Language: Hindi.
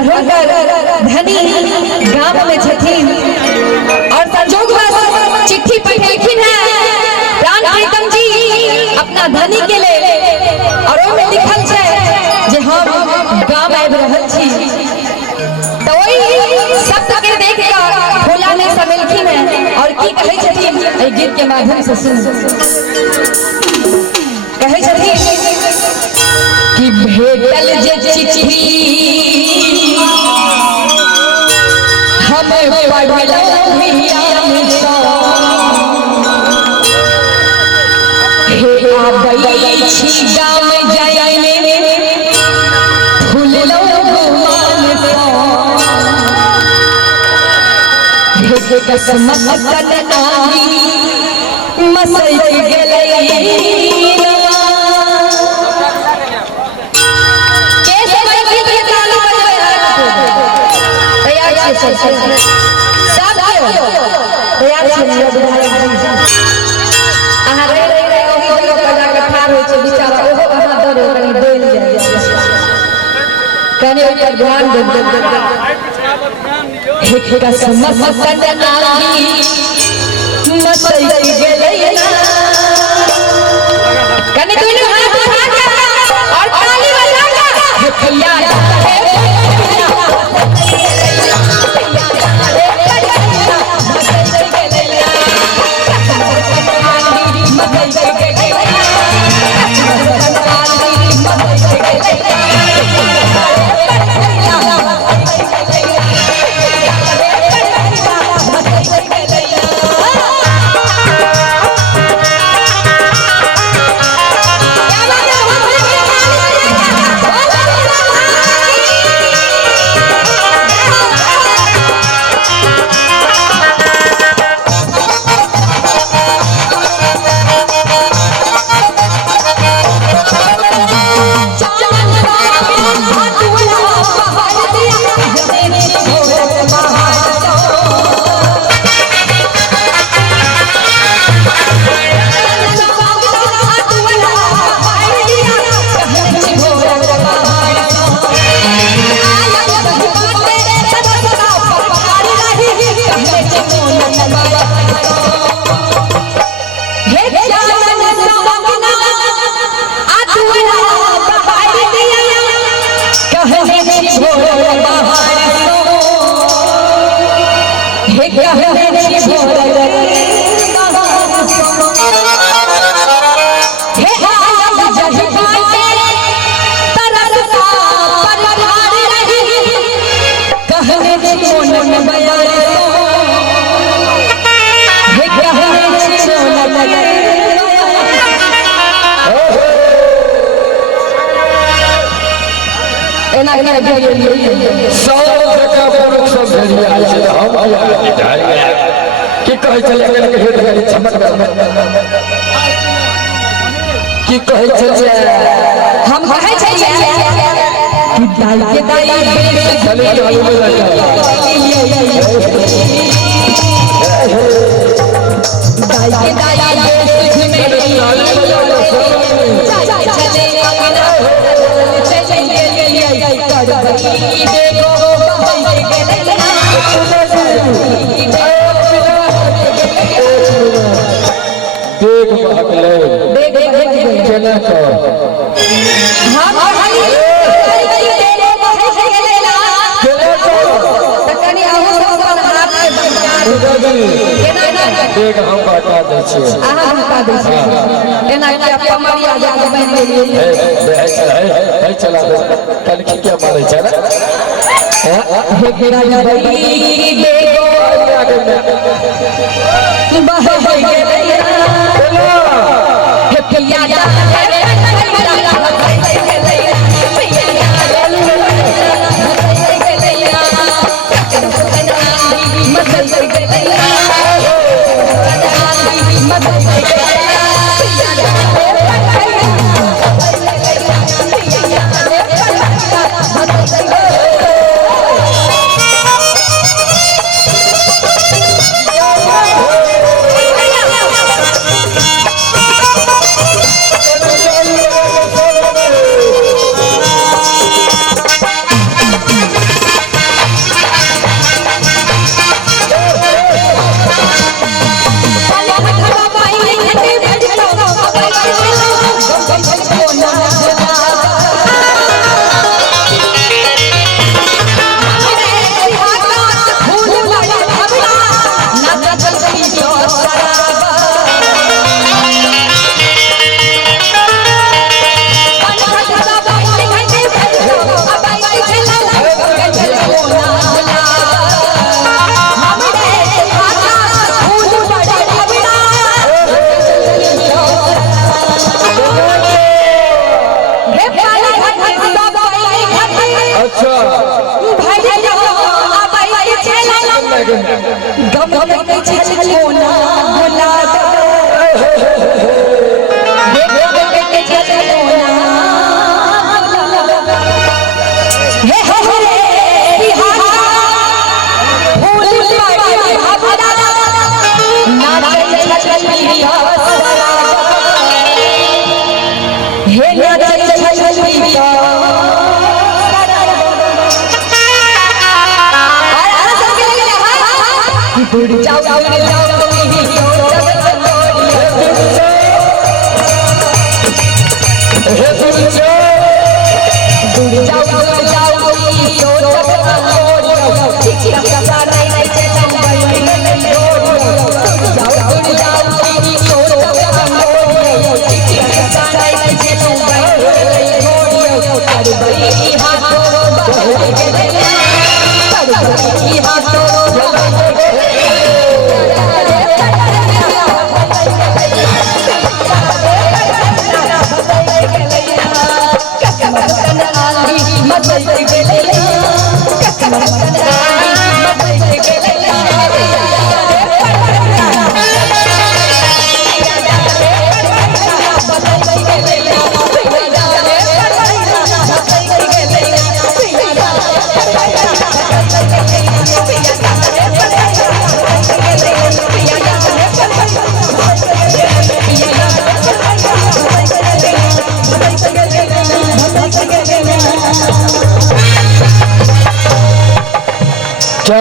और धनी गांव में छथिन और संजोगवश चिट्ठी पठेलखिन है प्राण प्रीतम जी अपना धनी के लिए और ओमे लिखल छे जे हम गांव आबि रहल छी तो ओई शब्द के देख के भोला ने समेलखिन है और की कहै छथिन ए गीत के माध्यम से सुन कहै छथिन कि भेटल जे चिट्ठी हमें पढ़लो मिया मिसा हे आबै छी गाम जाय में फूललो गुमान सा हे कसमत कन आही मसई गेलै सब तैयार छियै विधायक जी अहाँ रे ओही जगह पर जाके ठाड़ होइ छै बेचारा ओहो अहाँ दर कनी देल जाय कनी ओकर ध्यान दे एक कसमत कन आही मसई गेलै ना कनी दुनू हाथ उठा के और ताली बजा के भैया हम कहै छै कि दाई के दाई दाई के दाई देख हम बता दे छी अहाँ बता दे छी एना के पमरिया जाके बन गेलिए है चला दे कल की क्या मारे छ ना हे घेरा भाई बेगो बह गेलै हे पिया जा विकास हे नाचे छल विकास और आना सबके लगे कि दूर जाओ